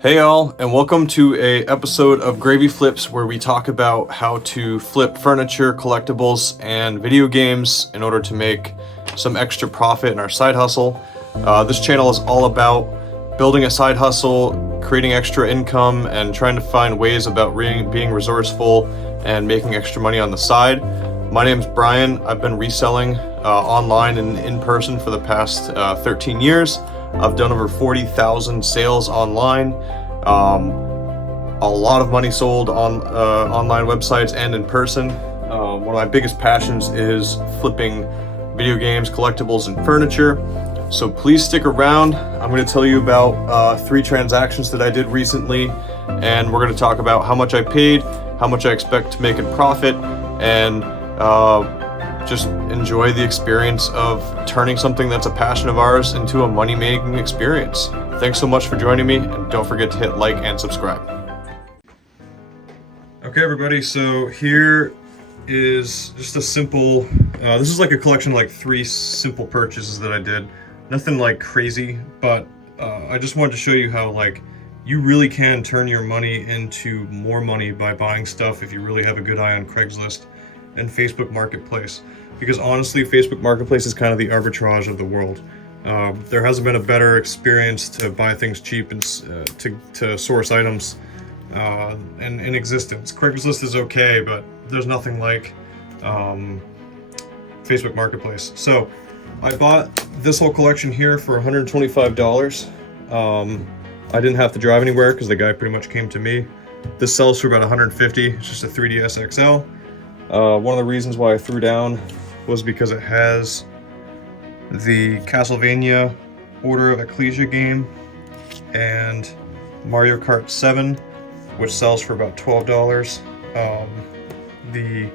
Hey all, and welcome to a episode of Gravy Flips, where we talk about how to flip furniture, collectibles, and video games in order to make some extra profit in our side hustle. This channel is all about building a side hustle, creating extra income, and trying to find ways about being resourceful and making extra money on the side. My name's Brian. I've been reselling online and in person for the past 13 years. I've done over 40,000 sales online, a lot of money sold on online websites and in person. One of my biggest passions is flipping video games, collectibles, and furniture. So please stick around. I'm going to tell you about 3 transactions that I did recently, and we're going to talk about how much I paid, how much I expect to make in profit, and just enjoy the experience of turning something that's a passion of ours into a money-making experience. Thanks so much for joining me, and don't forget to hit like and subscribe. Okay, everybody, so here is just a simple, this is like a collection of like 3 simple purchases that I did. Nothing like crazy, but I just wanted to show you how like you really can turn your money into more money by buying stuff if you really have a good eye on Craigslist and Facebook Marketplace. Because honestly, Facebook Marketplace is kind of the arbitrage of the world. There hasn't been a better experience to buy things cheap and to source items in existence. Craigslist is okay, but there's nothing like Facebook Marketplace. So I bought this whole collection here for $125. I didn't have to drive anywhere because the guy pretty much came to me. This sells for about $150. It's just a 3DS XL. One of the reasons why I threw down was because it has the Castlevania Order of Ecclesia game and Mario Kart 7, which sells for about $12. The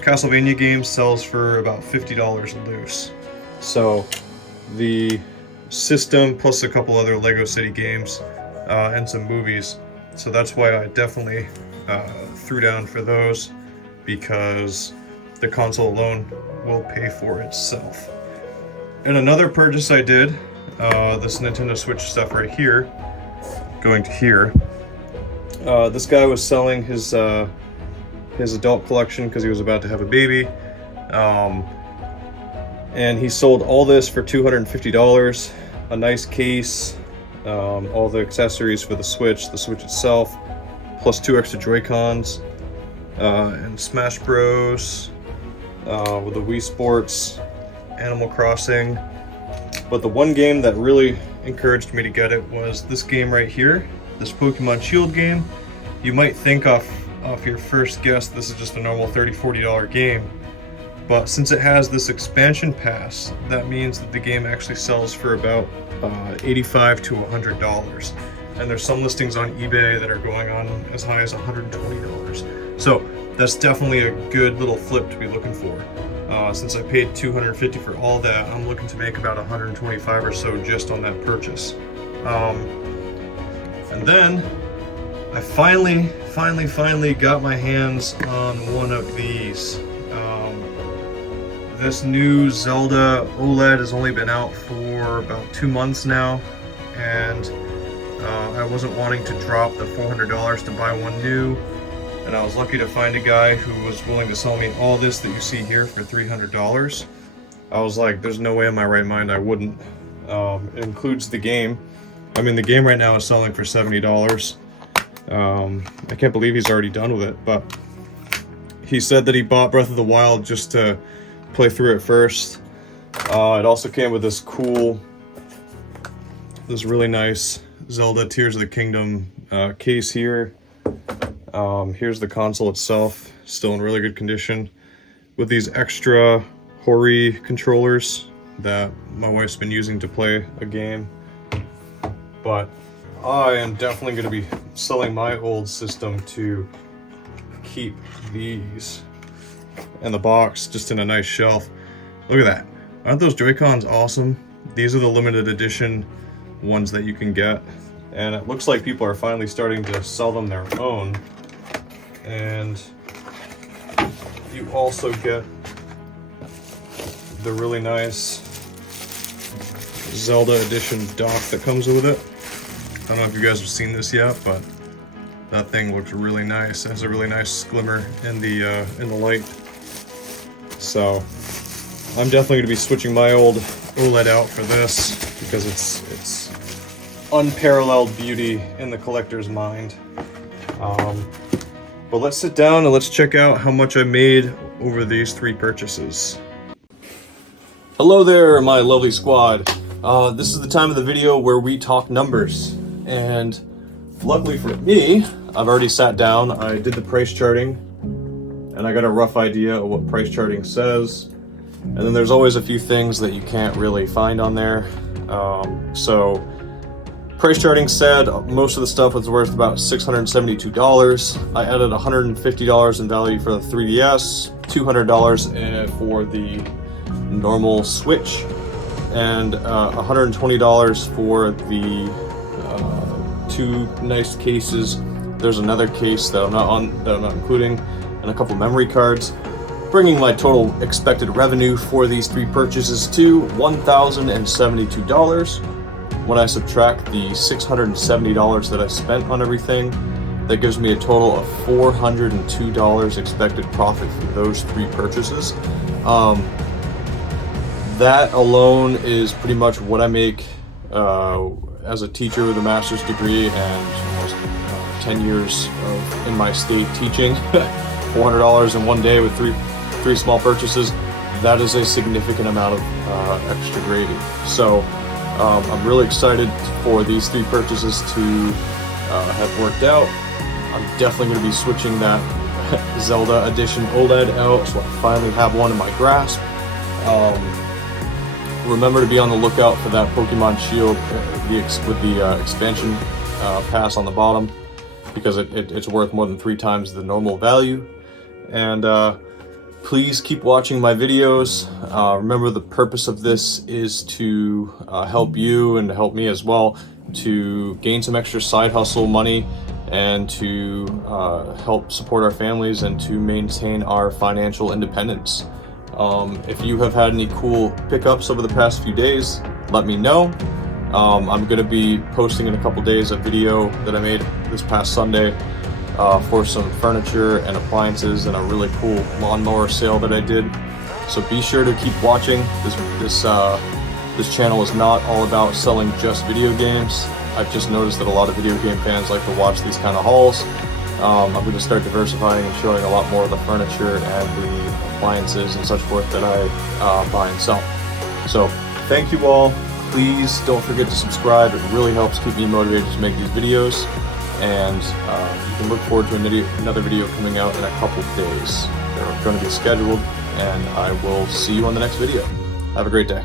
Castlevania game sells for about $50 loose. So the system plus a couple other Lego City games and some movies. So that's why I definitely threw down for those, because the console alone will pay for itself. And another purchase I did, this Nintendo Switch stuff right here, going to here. This guy was selling his adult collection because he was about to have a baby. And he sold all this for $250. A nice case, all the accessories for the Switch itself, plus 2 extra Joy-Cons. And Smash Bros, with the Wii Sports, Animal Crossing. But the one game that really encouraged me to get it was this game right here, this Pokemon Shield game. You might think off your first guess this is just a normal $30-$40 game, but since it has this expansion pass, that means that the game actually sells for about $85 to $100. And there's some listings on eBay that are going on as high as $120. So that's definitely a good little flip to be looking for. Since I paid $250 for all that, I'm looking to make about $125 or so just on that purchase. And then I finally got my hands on one of these. This new Zelda OLED has only been out for about 2 months now, and I wasn't wanting to drop the $400 to buy one new. And I was lucky to find a guy who was willing to sell me all this that you see here for $300. I was like, there's no way in my right mind I wouldn't. It includes the game. I mean, the game right now is selling for $70. I can't believe he's already done with it, but he said that he bought Breath of the Wild just to play through it first. It also came with this really nice Zelda Tears of the Kingdom case here. Here's the console itself, still in really good condition, with these extra Hori controllers that my wife's been using to play a game. But I am definitely going to be selling my old system to keep these and the box just in a nice shelf. Look at that. Aren't those Joy-Cons awesome? These are the limited edition ones that you can get, and it looks like people are finally starting to sell them their own. And you also get the really nice Zelda edition dock that comes with it. I don't know if you guys have seen this yet, but that thing looks really nice. It has a really nice glimmer in the light. So I'm definitely going to be switching my old OLED out for this because it's unparalleled beauty in the collector's mind. But let's sit down and let's check out how much I made over these 3 purchases. Hello there, my lovely squad. This is the time of the video where we talk numbers. And luckily for me, I've already sat down, I did the price charting, and I got a rough idea of what price charting says. And then there's always a few things that you can't really find on there. So price charting said most of the stuff was worth about $672. I added $150 in value for the 3DS, $200 for the normal Switch, and $120 for the 2 nice cases. There's another case that I'm not including, and a couple memory cards, bringing my total expected revenue for these 3 purchases to $1,072. When I subtract the $670 that I spent on everything, that gives me a total of $402 expected profit for those 3 purchases. That alone is pretty much what I make as a teacher with a master's degree and almost 10 years in my state teaching. $400 in one day with three small purchases. That is a significant amount of extra gravy. So I'm really excited for these 3 purchases to have worked out. I'm definitely going to be switching that Zelda edition OLED out, so I finally have one in my grasp. Remember to be on the lookout for that Pokemon Shield with the expansion pass on the bottom, because it's worth more than 3 times the normal value. And please keep watching my videos. Remember, the purpose of this is to help you and help me as well to gain some extra side hustle money and to help support our families and to maintain our financial independence. If you have had any cool pickups over the past few days, let me know. I'm going to be posting in a couple days a video that I made this past Sunday for some furniture and appliances and a really cool lawnmower sale that I did. So be sure to keep watching. This channel is not all about selling just video games. I've just noticed that a lot of video game fans like to watch these kind of hauls. I'm going to start diversifying and showing a lot more of the furniture and the appliances and such forth that I buy and sell. So thank you all. Please don't forget to subscribe. It really helps keep me motivated to make these videos. And you can look forward to another video coming out in a couple days. They're going to be scheduled, and I will see you on the next video. Have a great day.